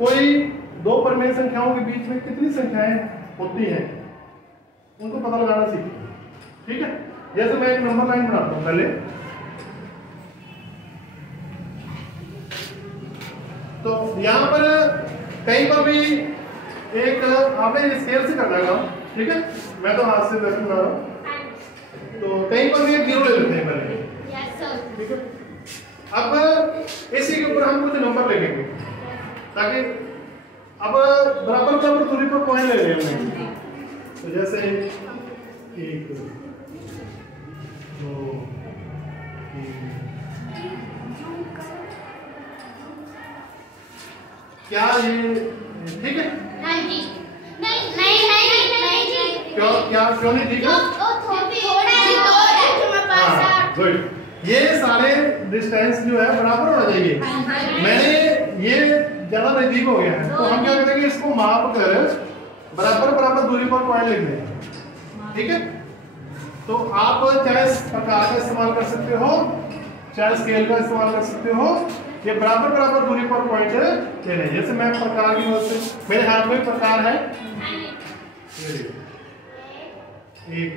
कोई दो परिमेय संख्याओं के बीच में कितनी संख्याएं होती हैं उनको पता लगाना सीखिए। ठीक है, जैसे मैं एक नंबर लाइन बनाता हूं पहले, तो यहां पर कहीं पर भी एक आपने स्केल से करना है काम। ठीक है, मैं तो हाथ से वैसे बना रहा हूं, तो कहीं पर भी एक जीरो ले लेते हैं पहले। Yes sir. ठीक है, अब इसी के ऊपर हम कुछ नंबर लिखेंगे ताकि अब बराबर बराबर दूरी पर पॉइंट ले रहे हैं। तो जैसे 1 2 3, क्या ये ठीक है? हाँ जी। नहीं क्यों क्यों नहीं ठीक है? गुड। ये सारे डिस्टेंस जो है बराबर होना चाहिए। मैंने ये ज्यादा नजदीक हो गया है, तो हम क्या करेंगे, इसको माप कर बराबर बराबर दूरी पर पॉइंट लिख दें। ठीक है, तो आप चाहे इस प्रकार का इस्तेमाल कर सकते हो, चाहे स्केल का इस्तेमाल कर सकते हो। ये बराबर बराबर दूरी पर पॉइंट ले लें। जैसे मैं प्रकार की मदद से, मेरे हाथ में प्रकार है 1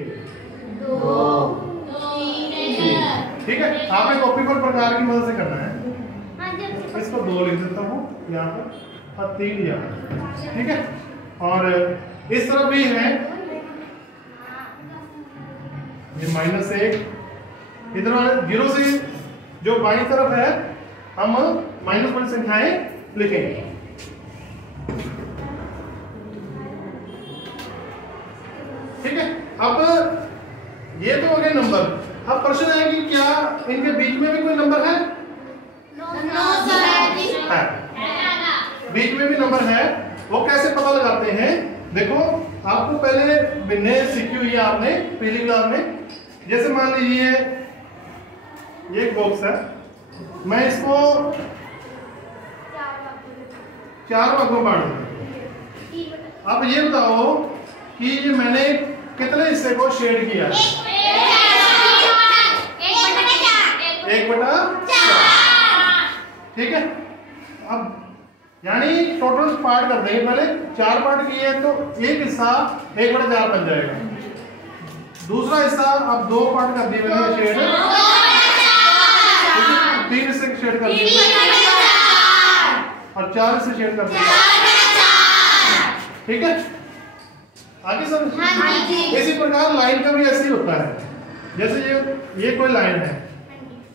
2 3। ठीक है, आपने कॉपी पर प्रकार की मदद से करना है। इसको 2 लिख देता हूँ यहाँ पर और 3 यहाँ। ठीक है, और इस तरफ भी है ये -1, इधर 0 से जो बाईं तरफ है हम माइनस वाली संख्याएं लिखेंगे। ठीक है, अब ये तो हो गए नंबर। अब प्रश्न है कि क्या इनके बीच में भी कोई नंबर है? है। बीच में भी नंबर है, वो कैसे पता लगाते हैं? देखो, आपको पहले बिन्ने सीखी हुई है आपने पहली क्लास में। जैसे मान लीजिए ये एक बॉक्स है, मैं इसको 4 भागों में बांट दूंगा। अब ये बताओ कि ये मैंने कितने हिस्से को शेड किया है? 1/4। ठीक है, अब यानी टोटल पार्ट कर देंगे। पहले 4 पार्ट किए हैं तो एक हिस्सा 1/4 बन जाएगा। दूसरा हिस्सा अब 2 पार्ट कर दिए मैंने शेड, 3 हिस्से शेड कर दिए और 4 हिस्से शेड कर दिए। ठीक है, आगे समझ। इसी प्रकार लाइन का भी ऐसे ही होता है। जैसे ये कोई लाइन है,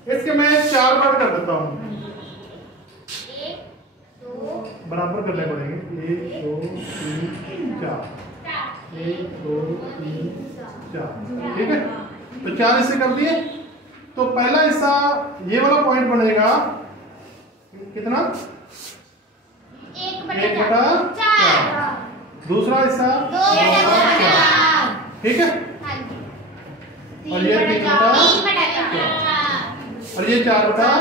इसके मैं 4 पार्ट कर देता हूँ, बराबर करने पड़ेंगे। 1 2 3 4, 1 2 3 4। ठीक है, तो 4 हिस्से कर दिए। तो पहला हिस्सा ये वाला पॉइंट बनेगा कितना? 1/4। दूसरा हिस्सा 2/4। ठीक है, और ये 3/4 और ये 4/4।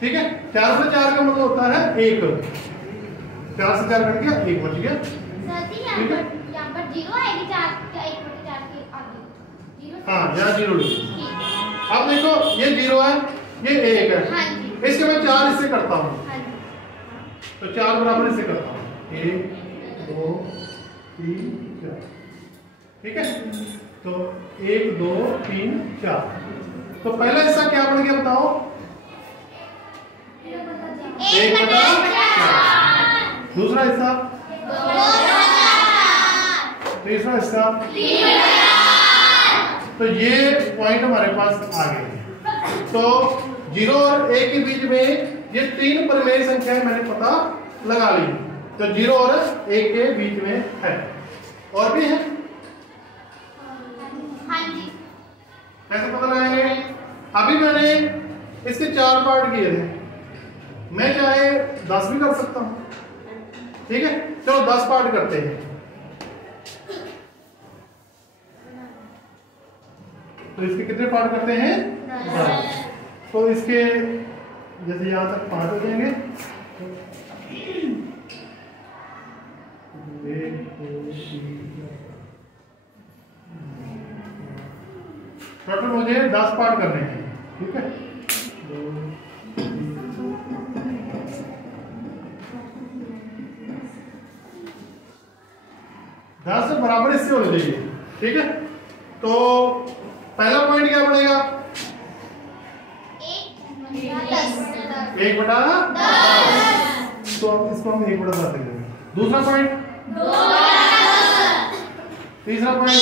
ठीक है, 4 से 4 का मतलब होता है 1। 4 से 4 कट गया, 1 बच गया। ठीक है, यहाँ पर 0 आएगी 4 का 1/4 के आगे। हाँ, यहाँ 0 अब देखो ये 0 है, ये 1 है। हाँ जी। इसके मैं 4 हिस्से करता हूँ, हाँ जी। तो 4 बराबर हिस्से करता हूँ। 1 2 3 4। ठीक है, तो 1 2 3 4। तो पहला हिस्सा क्या बन गया बताओ? 1/4। दूसरा हिस्सा 2/4। तीसरा हिस्सा 3/4। तो ये पॉइंट हमारे पास आ गए। तो 0 और 1 के बीच में ये 3 परिमेय संख्याएं मैंने पता लगा ली। तो 0 और 1 के बीच में है। और भी है? हाँ जी। कैसे पता लगाएंगे? अभी मैंने इसके 4 पार्ट किए थे, मैं चाहे 10 भी कर सकता हूं। ठीक है, चलो 10 पार्ट करते हैं। तो इसके कितने पार्ट करते हैं? 10। तो इसके जैसे यहां तक 5 हो जाएंगे। 1 2 3 टोटल मुझे 10 पार्ट करने हैं। ठीक है, 2 3 10 बराबर इससे होने चाहिए। ठीक है, तो पहला पॉइंट क्या बनेगा? 1/10। तो अब इसको हम 1/10 लिख देंगे। दूसरा पॉइंट, तीसरा पॉइंट,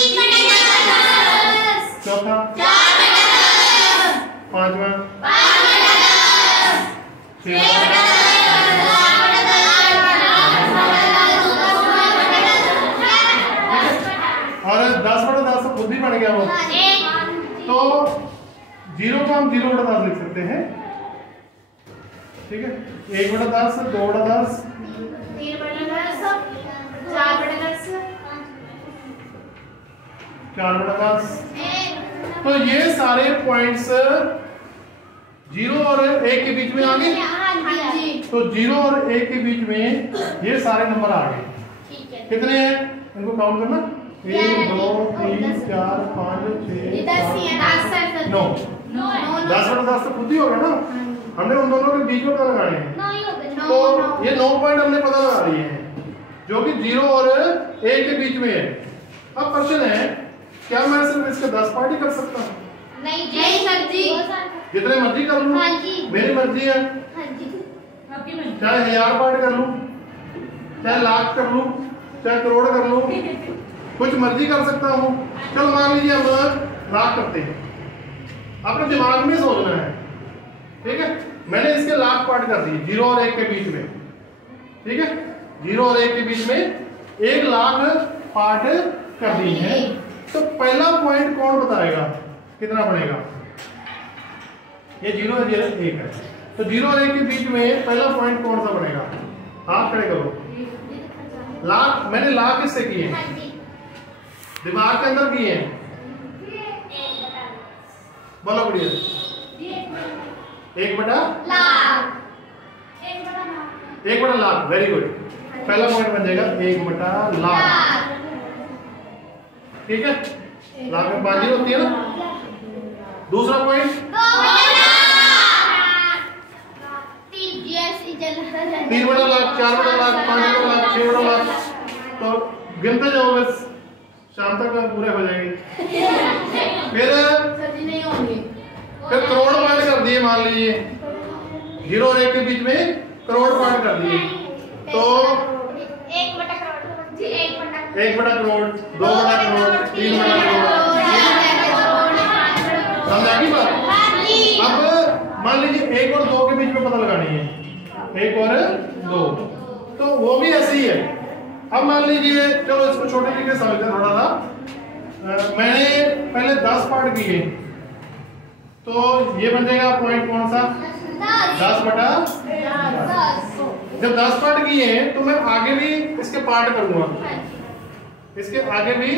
चौथा, पांचवा, और 10/10 तो खुद ही बन गया वो। तो 0 को हम 0/10 लिख सकते हैं। ठीक है, 1/10, 2/10, 4/10। तो ये सारे पॉइंट्स 0 और 1 के बीच में आ गए। तो 0 और 1 के बीच में ये सारे नंबर आ गए। कितने हैं इनको काउंट करना? 1 2 3 4 5 6 7 9। 10/10 तो खुद ही होगा ना, हमने उन दोनों के बीच में पता लगाने हैं। तो ये 9 पॉइंट हमने पता लगा लिए हैं जो कि 0 और 1 के बीच में है। अब क्वेश्चन है, क्या मैं सिर्फ इसके 10 पार्ट ही कर सकता हूँ? नहीं सर जी, जितने मर्जी कर लूँ, मेरी मर्जी है। चाहे 1000 पार्ट कर लूँ, चाहे लाख कर लूँ, चाहे करोड़ कर लूँ, कुछ मर्जी कर सकता हूँ। चलो मान लीजिए हम लाख करते हैं। अपने दिमाग में सोचना है। ठीक है, मैंने इसके लाख पार्ट कर दिए 0 और 1 के बीच में। ठीक है, 0 और 1 के बीच में 1 लाख पार्ट कर दिए हैं। तो पहला पॉइंट कौन बताएगा कितना बनेगा? ये 0 और 1 है, तो 0 और 1 के बीच में पहला पॉइंट कौन सा बनेगा? हाथ खड़े करो। लाख, मैंने लाख किससे किए? दिमाग के अंदर किए हैं। बोलो बढ़िया। 1/लाख। Very good. पहला पॉइंट बन जाएगा 1/लाख। ठीक है, लाख में 5 जीरो होती है ना। दूसरा पॉइंट 3/लाख, 4/लाख, 5/लाख, 6/लाख। तो गिनते जाओ, बस शाम तक पूरे हो जाएंगे। फिर करोड़ पॉइंट कर दिए, मान लीजिए 0 और 1 के बीच में करोड़ पॉइंट कर दिए। तो 1/करोड़, 2/करोड़, 3/करोड़। समझा की बात? अब मान लीजिए 1 और 2 के बीच में पता लगानी है, 1 और 2, तो वो भी ऐसे ही है। अब मान लीजिए, चलो इसको छोटे तरीके से समझते थोड़ा सा। मैंने पहले 10 पार्ट किए, तो ये बन जाएगा पॉइंट कौन सा? 10/10। जब 10 पार्ट किए हैं तो मैं आगे भी इसके पार्ट करूंगा, इसके आगे भी।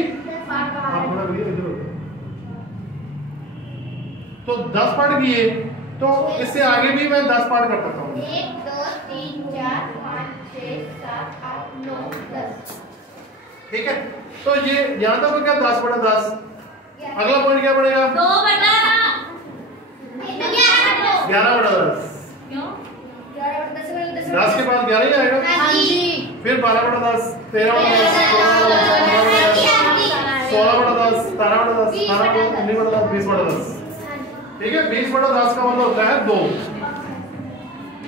तो 10 पार्ट किए तो इससे आगे भी मैं 10 पार्ट कर सकता हूँ। 1 2 3 4 5 6 7 8 9 10। ठीक है, तो ये यहाँ तक क्या? 10/10। अगला पॉइंट क्या पड़ेगा? 11/10। 10 के बाद 11 ही आएगा। फिर 12/10, 13/10, 16/10, 17/10, 18/10, 19/10, 20/10। ठीक है, 20/10 का मतलब होता है 2।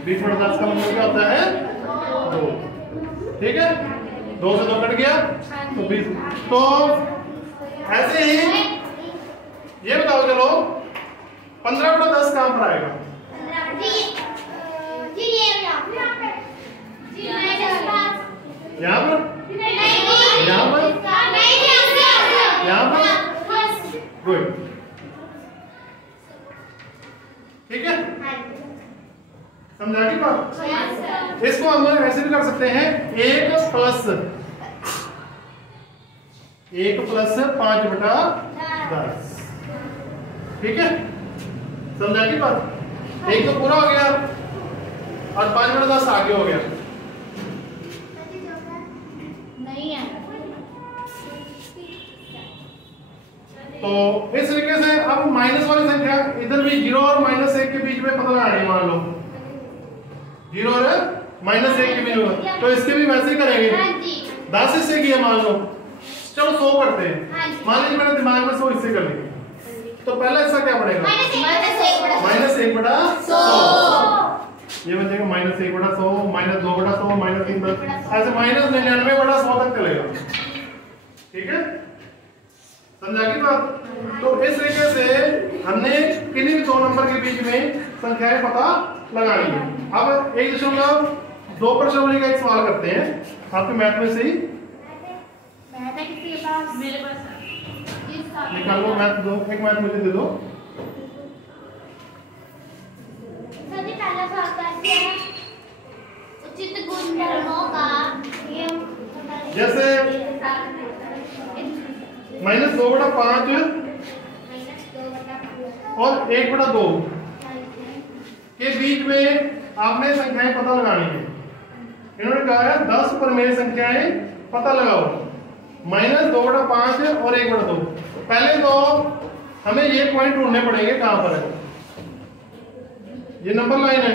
20/10 का मतलब क्या होता है? 2। ठीक है, 2 से 2 कट गया तो 20। तो ऐसे ही ये बताओ, चलो 15/10 कहां पर आएगा? यहाँ पर, यहाँ पर, यहाँ पर। गुड। ठीक है, समझा की बात? इसको हम ऐसे भी कर सकते हैं, 1 प्लस 5/10। ठीक है, समझा की बात? 1 तो पूरा हो गया और 5/10 आगे हो गया। नहीं है। तो इस तरीके से अब माइनस वाली संख्या इधर भी 0 और -1 के बीच में पता लगा रही है। मान लो 0 और -1 के बीच में, तो इसके भी वैसे ही करेंगे। 10 इससे किया मान लो, चलो 100 करते हैं। हाँ जी। मान लीजिए मेरे दिमाग में 100 हिस्से कर लिए, तो पहला हिस्सा क्या बनेगा? -1/100। ये बन जाएगा -1/100, -2/100, -3/100, ऐसे -99/100 तक चलेगा। ठीक है, समझा की बात? तो इस तरीके से हमने किन्हीं भी दो नंबर के बीच में संख्याएं पता लगानी है। अब 1.2 पर चलने का एक सवाल करते हैं आपके मैथ में से ही। मेरे पास निकाल लो मैथ, दो एक मैथ मुझे दे दो। सर जी पहला सवाल करते हैं उचित गुणधर्मों का नियम। जैसे -2/5 और 1/2 के बीच में आपने संख्याएं पता लगानी है। इन्होंने कहा है 10 परिमेय संख्याएं पता लगाओ, -2/5 और 1/2। पहले तो हमें ये पॉइंट ढूंढने पड़ेंगे, कहां पर है ये नंबर लाइन है।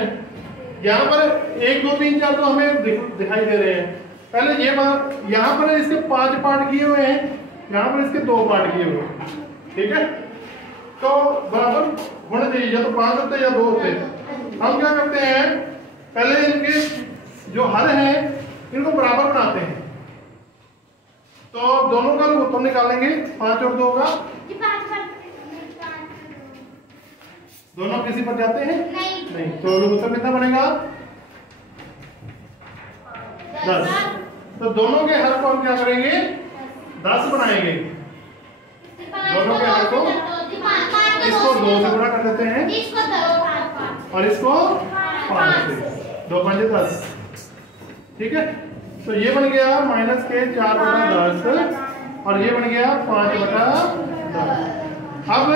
यहाँ पर 1 2 3 4 तो हमें दिखाई दे रहे हैं। पहले ये बात, यहाँ पर इसके 5 पार्ट किए हुए हैं, यहाँ पर इसके 2 पार्ट किए हुए हैं। ठीक है, तो बराबर होने चाहिए, या तो 5 होते या 2 होते। हम क्या करते हैं, पहले इनके जो हर हैं इनको बराबर बनाते हैं। तो दोनों का उत्तर निकालेंगे, 5 और 2 का। दोनों किसी पर जाते हैं? नहीं। तो उत्तर कितना बनेगा? 10। तो दोनों के हर को हम क्या करेंगे? 10 बनाएंगे। दोनों के हर को इसको 2 से गुणा कर देते हैं और इसको 5 से। 2 5 10। ठीक है, तो ये बन गया -4/10 और ये बन गया 5/10। अब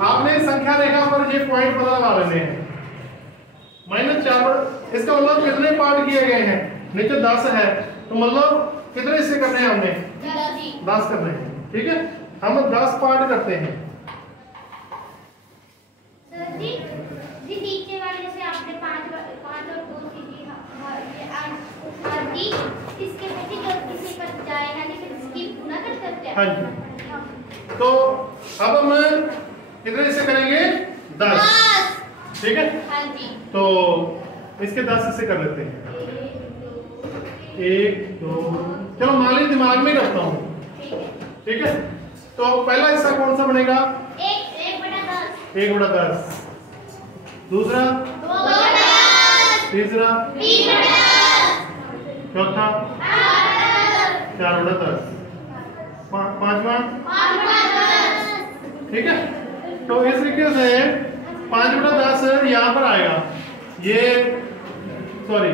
आपने संख्या रेखा पर ये पॉइंट पता लगा लेने हैं। -4, इसका मतलब कितने पार्ट किए गए हैं? नीचे 10 है, तो मतलब कितने हिस्से करने हैं हमने? 10 करने हैं। ठीक है, हम 10 पार्ट करते हैं। नीचे वाले जैसे आपने 5 और 2 सीधी इसके पीछे गलती से कट जाएगा, लेकिन इसकी गुना कर सकते हैं। हाँ जी, तो अब हम कितने हिस्से करेंगे? 10। ठीक है, हाँ जी। तो इसके 10 हिस्से कर लेते हैं। 1 2, चलो मान लीजिए दिमाग में ही रखता हूँ। ठीक है, तो पहला हिस्सा कौन सा बनेगा? 1/10। दूसरा 2/10। तीसरा 3/10। चौथा 4/10। पांचवा 5/10। ठीक है, तो इस तरीके से 5/10 यहाँ पर आएगा। ये सॉरी,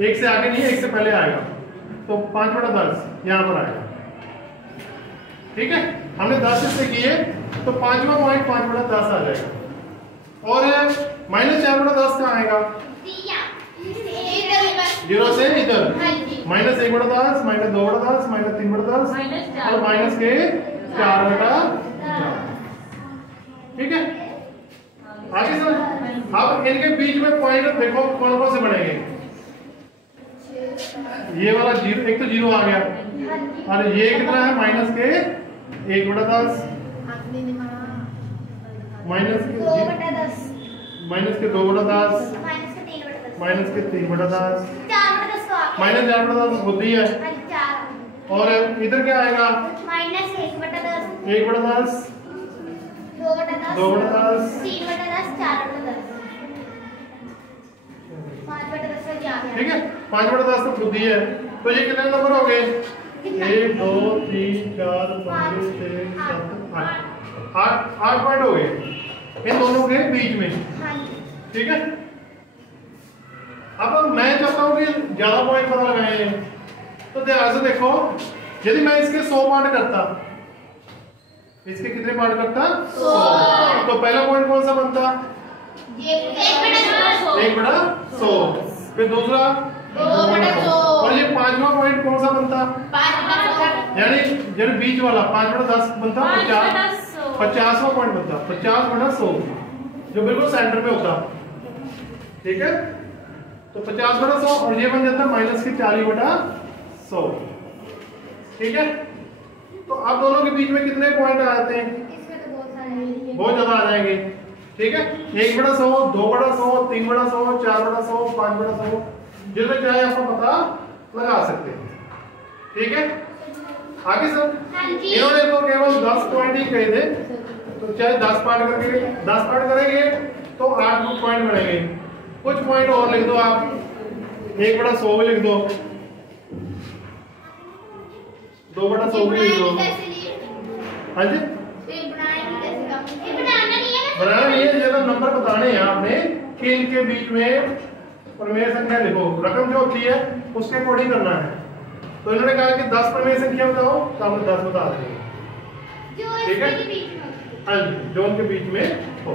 1 से आगे नहीं, 1 से पहले आएगा, तो 5/10 यहाँ पर आएगा। ठीक है, हमने 10 हिस्से किए, तो 5वां पॉइंट 5/10 आ जाएगा। और -4/10 कहाँ आएगा? 0 से इधर, -1/10, -2/10, -3/10 और -4/10। ठीक है, आगे सर। अब इनके बीच में पॉइंट देखो कौन कौन से बनेंगे। ये वाला 0, एक तो 0 आ गया, और ये कितना है? -1/10, -2/10, -3/10, -4/10 होती है। और इधर क्या आएगा? -1/10, 1/10, 2/10, 2/10, 3/10, 4/10, 5/10 से क्या ठीक है, 5/10 तो खुद ही है। तो ये कितने नंबर हो गए? 1 2 3 4 5 6 7 8 8 पॉइंट हो गए इन दोनों के बीच में। ठीक है, अब मैं चाहता हूं कि ज्यादा पॉइंट पता लगाए हैं, तो ध्यान से देखो, यदि मैं इसके 100 पार्ट करता, इसके कितने पार्ट करता? 100। तो पहला पॉइंट कौन सा बनता? 1/100। फिर दूसरा 2/100। और ये 5वां पॉइंट कौन सा बनता? 5/10। यानी बीच वाला 5/10 बनता 50वां पॉइंट बनता 50/100, जो बिल्कुल सेंटर में होता। ठीक है, तो 50/100 और ये बन जाता -40/100। ठीक है, तो अब दोनों के बीच में कितने पॉइंट आ जाते हैं? इसमें तो बहुत सारे हैं, बहुत ज्यादा आ जाएंगे। ठीक है, 1/100, 2/100, 3/100, 4/100, 5/100, जिसमें चाहे आपको पता लगा सकते हैं। ठीक है, आगे सर इन्होंने तो केवल 10 पॉइंट ही कहे थे, तो चाहे 10 पॉइंट करके 10 पॉइंट करेंगे तो 8 पॉइंट बनेंगे। कुछ पॉइंट और लिख दो आप, 1/100 भी लिख दो, 2/100 भी लिख दो। हाँ जी, बनाना नहीं है, ये तो नंबर बताने हैं आपने कि इनके बीच में प्रमेय संख्या लिखो, रकम जो होती है उसके अकॉर्डिंग करना है। तो इन्होंने कहा कि 10 प्रमेय संख्या बताओ, तो हमने 10 बता देंगे। ठीक है, हाँ जी, जो उनके बीच में हो।